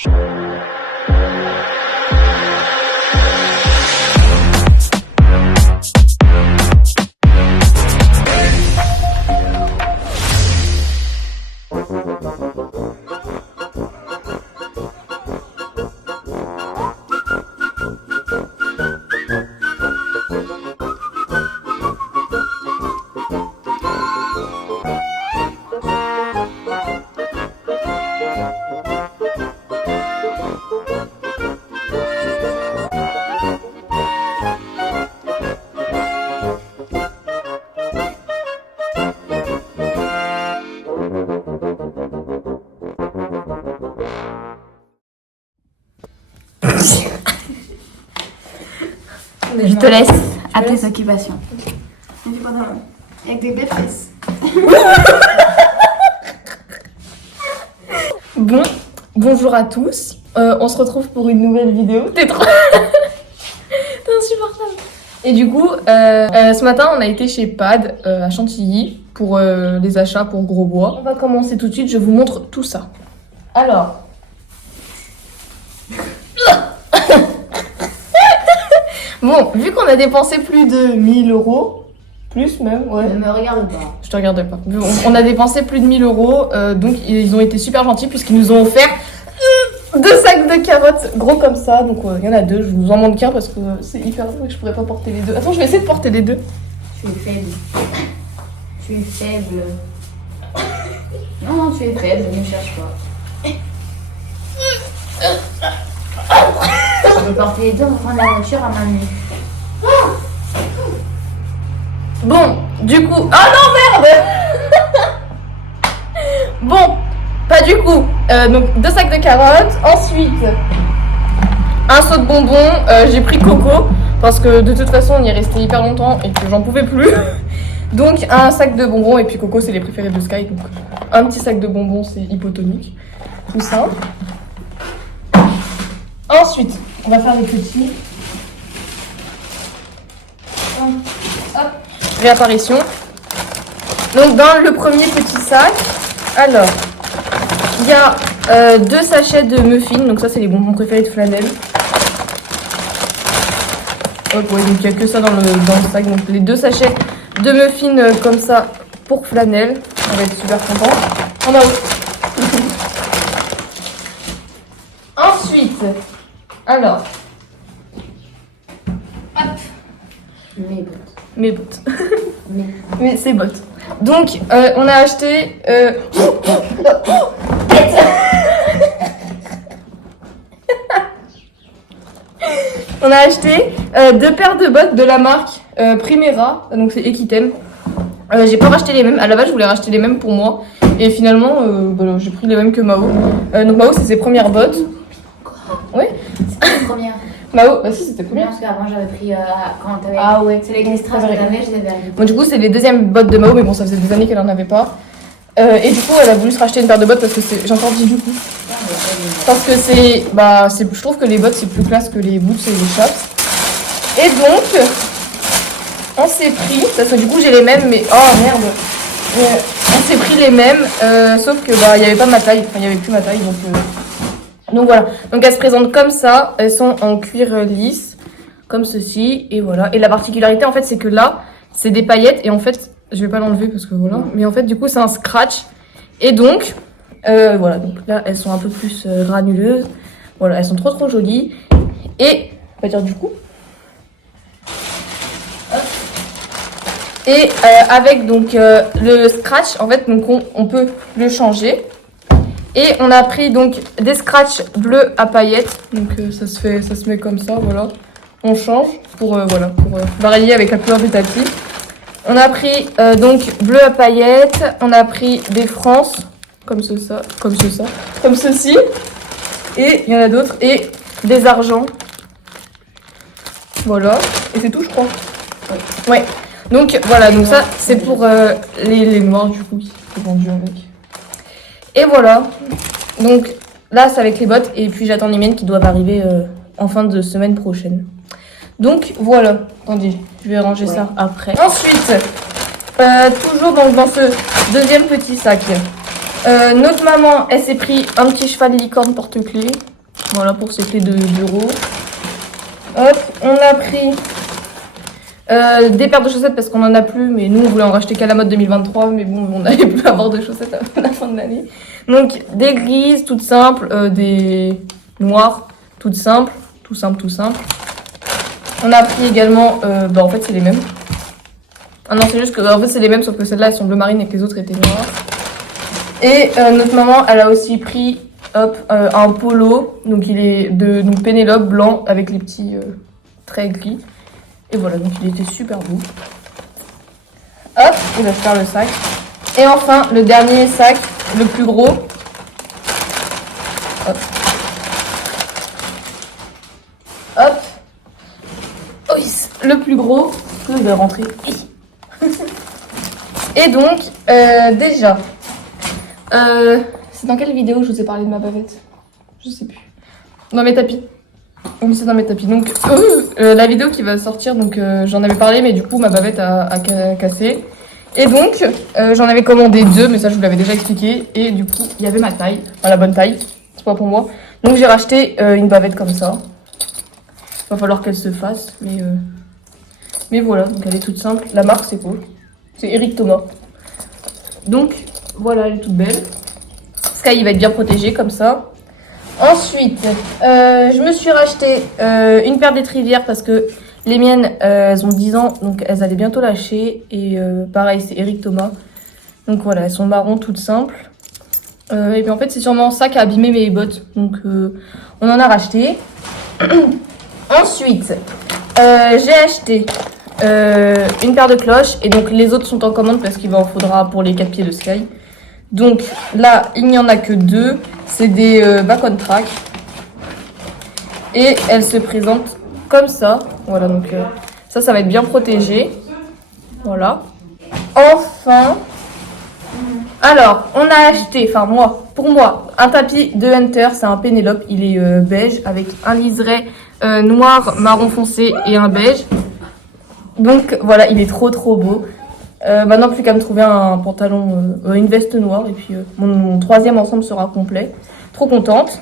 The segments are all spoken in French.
Je te laisse à tes occupations. Avec des belles fesses. Bon, bonjour à tous. On se retrouve pour une nouvelle vidéo. T'es trop... T'es insupportable. Et du coup, ce matin, on a été chez Pad à Chantilly pour les achats pour Grosbois. On va commencer tout de suite, je vous montre tout ça. Alors... Bon, vu qu'on a dépensé plus de 1000 €, plus même, ouais. Ne me regarde pas. Je te regarde pas. On a dépensé plus de 1000 €, donc ils ont été super gentils puisqu'ils nous ont offert 2 sacs de carottes gros comme ça. Donc il y en a 2, je vous en montre qu'un parce que c'est hyper gros et que je pourrais pas porter les deux. Attends, je vais essayer de porter les deux. Tu es faible. Tu es faible. Non, tu es faible, ne me cherche pas. Je vais porter les deux en train de la voiture à ma nuit. Bon, du coup... Ah non, merde. Bon, pas du coup. Donc 2 sacs de carottes. Ensuite, un seau de bonbons. J'ai pris Coco parce que de toute façon on y est resté hyper longtemps et que j'en pouvais plus. Donc un sac de bonbons et puis Coco c'est les préférés de Sky. Donc un petit sac de bonbons c'est hypotonique. Tout ça. Ensuite, on va faire les petits. Hop. Réapparition. Donc dans le premier petit sac, alors il y a 2 sachets de muffins. Donc ça c'est les bonbons préférés de Flanelle. Hop, ouais, donc il n'y a que ça dans le sac. Donc les 2 sachets de muffins comme ça pour Flanelle. On va être super content. On a ensuite, alors, hop, Mes bottes. mes bottes. Mes... Mais c'est bottes. Donc, on a acheté... On a acheté 2 paires de bottes de la marque Primera, donc c'est Equitem. J'ai pas racheté les mêmes, à la base je voulais racheter les mêmes pour moi. Et finalement, voilà, j'ai pris les mêmes que Mao. Donc Mao c'est ses premières bottes. Oui. C'est la première. Mao, bah si c'était Non, première. parce qu'avant j'avais pris quand t'avais. Ah ouais. C'est les extras que t'avais, je les avais arrêtés. Bon, du coup, c'est les deuxièmes bottes de Mao, mais bon, ça faisait des années qu'elle en avait pas. Et du coup, elle a voulu se racheter une paire de bottes parce que c'est. J'ai encore dit du coup. Parce que c'est. Bah, je trouve que les bottes c'est plus classe que les boots et les chaps. Et donc, on s'est pris. Parce que du coup, j'ai les mêmes, mais. Oh merde! On s'est pris les mêmes, sauf que bah, il n'y avait pas ma taille. Enfin, il n'y avait plus ma taille, donc voilà. Donc, elles se présentent comme ça. Elles sont en cuir lisse. Comme ceci, et voilà. Et la particularité en fait c'est que là c'est des paillettes et en fait je vais pas l'enlever parce que voilà, mais en fait du coup c'est un scratch et donc voilà, donc là elles sont un peu plus granuleuses, voilà, elles sont trop jolies et on va dire du coup et avec donc le scratch en fait donc on peut le changer et on a pris donc des scratchs bleus à paillettes donc ça se met comme ça, voilà. On change pour varier avec la couleur du tapis. On a pris donc bleu à paillettes. On a pris des frances comme ceci. Et il y en a d'autres et des argents. Voilà. Et c'est tout, je crois. Ouais. Donc voilà. Donc ça c'est pour les noirs du coup qui sont vendus avec. Et voilà. Donc là c'est avec les bottes et puis j'attends les miennes qui doivent arriver en fin de semaine prochaine. Donc voilà, attendez, je vais ranger ça après. Ensuite, toujours dans ce deuxième petit sac, Notre maman, elle s'est pris un petit cheval licorne porte-clés. Voilà, pour ses clés de bureau. Hop, on a pris des paires de chaussettes parce qu'on en a plus, mais nous on voulait en racheter qu'à la mode 2023, mais bon, on n'allait plus avoir de chaussettes à la fin de l'année. Donc des grises toutes simples, des noires toutes simples, tout simple. On a pris également, en fait c'est les mêmes. Ah non, c'est juste que en fait c'est les mêmes, sauf que celles-là elles sont bleu marine et que les autres étaient noires. Et notre maman, elle a aussi pris un polo, donc il est de Pénélope blanc avec les petits traits gris. Et voilà, donc il était super beau. Hop, il va faire le sac. Et enfin, le dernier sac, le plus gros. Hop. Hop. Oui, le plus gros que je vais rentrer. Et donc, déjà, c'est dans quelle vidéo je vous ai parlé de ma bavette? Je sais plus. Dans mes tapis. Oui, c'est dans mes tapis. Donc, la vidéo qui va sortir, donc j'en avais parlé, mais du coup, ma bavette a cassé. Et donc, j'en avais commandé 2, mais ça, je vous l'avais déjà expliqué. Et du coup, il y avait ma taille, enfin la bonne taille. C'est pas pour moi. Donc, j'ai racheté une bavette comme ça. Il va falloir qu'elle se fasse, mais voilà. Donc, elle est toute simple. La marque, c'est quoi? C'est Eric Thomas. Donc, voilà, elle est toute belle. Sky, il va être bien protégé comme ça. Ensuite, je me suis racheté une paire d'étrivières parce que les miennes, elles ont 10 ans, donc elles allaient bientôt lâcher. Et pareil, c'est Eric Thomas. Donc voilà, elles sont marron, toutes simples. Et puis en fait, c'est sûrement ça qui a abîmé mes bottes. Donc on en a racheté. Ensuite, j'ai acheté une paire de cloches. Et donc les autres sont en commande parce qu'il en faudra pour les 4 pieds de Sky. Donc là, il n'y en a que 2. C'est des back on track. Et elles se présentent comme ça. Voilà, donc ça va être bien protégé. Voilà. Enfin, alors, on a acheté, pour moi, un tapis de Hunter. C'est un Pénélope. Il est beige avec un liseré noir, marron foncé et un beige. Donc voilà, il est trop beau. Maintenant, plus qu'à me trouver un pantalon, une veste noire. Et puis, mon troisième ensemble sera complet. Trop contente.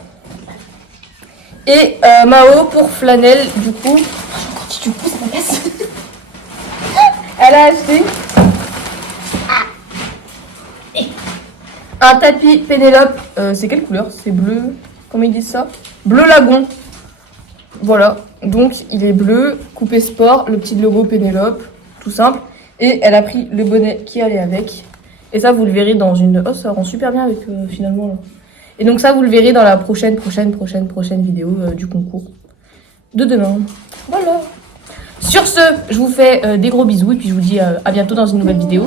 Et Mao pour flanelle, du coup. Du coup, ça m'agace. Elle a acheté un tapis Pénélope. C'est quelle couleur? C'est bleu. Comment ils disent ça? Bleu lagon. Voilà. Donc, il est bleu, coupé sport, le petit logo Pénélope. Tout simple. Et elle a pris le bonnet qui allait avec. Et ça, vous le verrez dans une... Oh, ça rend super bien avec, finalement. Là. Et donc ça, vous le verrez dans la prochaine vidéo du concours de demain. Voilà. Sur ce, je vous fais des gros bisous. Et puis, je vous dis à bientôt dans une nouvelle vidéo.